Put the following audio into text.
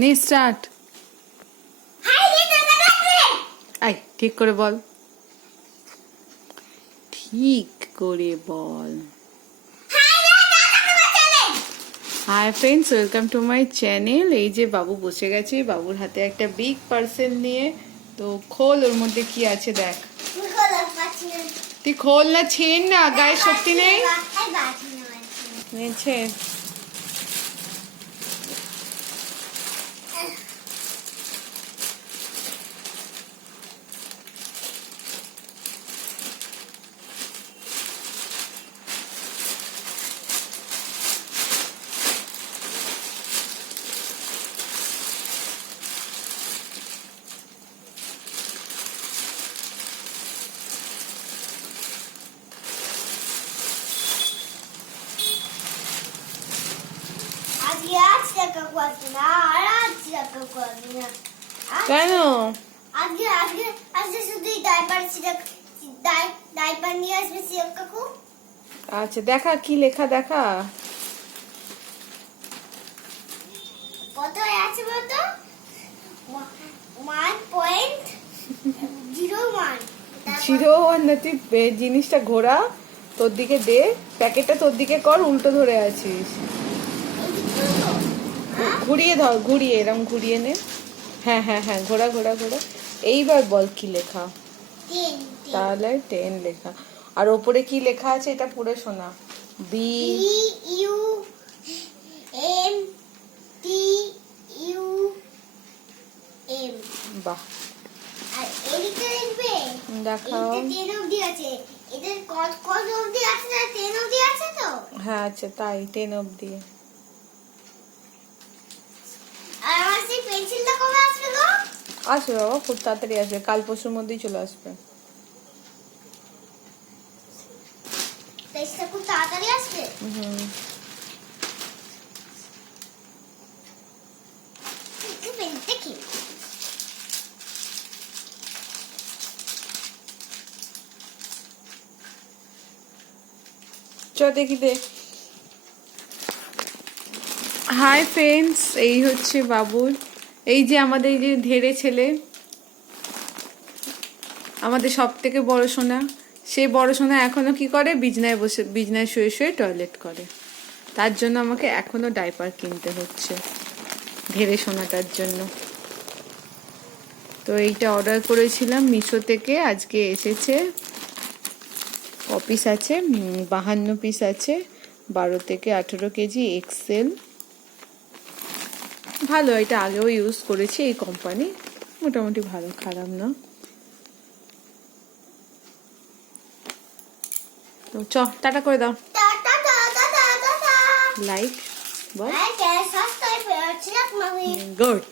নে start. I ঠিক করে বল, ঠিক করে বল। Hi friends, welcome to my channel. এই যে বাবু বসে গেছে, বাবুর হাতে একটা বিগ পার্সেল নিয়ে। তো খোল, ওর মধ্যে কি আছে দেখ। তুই খোল না, ছেন না, গায়ে শক্তি নেই। নিয়েছে কেন? আচ্ছা দেখা, কি লেখা দেখা। কত আছে বলতো? 1.01 01 না, তুই জিনিসটা ঘোরা, তোর দিকে দে, প্যাকেটটা তোর দিকে কর, উল্টো ধরে আছিস। ঘুরিয়ে ধর, ঘুরিয়ে, এরকম ঘুরিয়ে নে। হ্যাঁ হ্যাঁ হ্যাঁ, ঘোরা ঘোরা ঘোরা। এইবার বল কি লেখা। তাহলে 10 লেখা। আর ওপরে কি লেখা আছে এটা পড়ে শোনা। B U M T U M. বাহ, আর এদিকে দেখবে দেখাও। এটা 10 অবধি আছে। এদের কত অবধি আছে না? 10 অবধি আছে তো? হ্যাঁ আচ্ছা, তাই 10 অবধি। আর আমার সেই পেন্সিলটা কবে আসবে গো? আসবে বাবা, খুব তাড়াতাড়ি আসবে, কাল পরশুর মধ্যেই চলে আসবে। পেন্সিলটা খুব তাড়াতাড়ি আসবে। দেখি চ দেখি দে। হাই ফ্রেন্ডস, এই হচ্ছে বাবুর, এই যে আমাদের এই যে ধেড়ে ছেলে, আমাদের সব থেকে বড় সোনা। সেই বড় সোনা এখনো কি করে, বিছনায় বসে, বিছনায় শুয়ে শুয়ে টয়লেট করে। তার জন্য আমাকে এখনো ডাইপার কিনতে হচ্ছে ধেড়ে সোনাটার জন্য। তো এইটা অর্ডার করেছিলাম মিশো থেকে, আজকে এসেছে। ক পিস আছে? 52 পিস আছে, 12 থেকে 18 কেজি, এক্সেল। ভালো, এটা আগেও ইউজ করেছি, এই কোম্পানি মোটামুটি ভালো, খারাপ না। তো চ, টাটা করে দাও। Tata tata tata tata. Like বল। লাইক এন্ড সাবস্ক্রাইব করছিলাম মামি। গুড।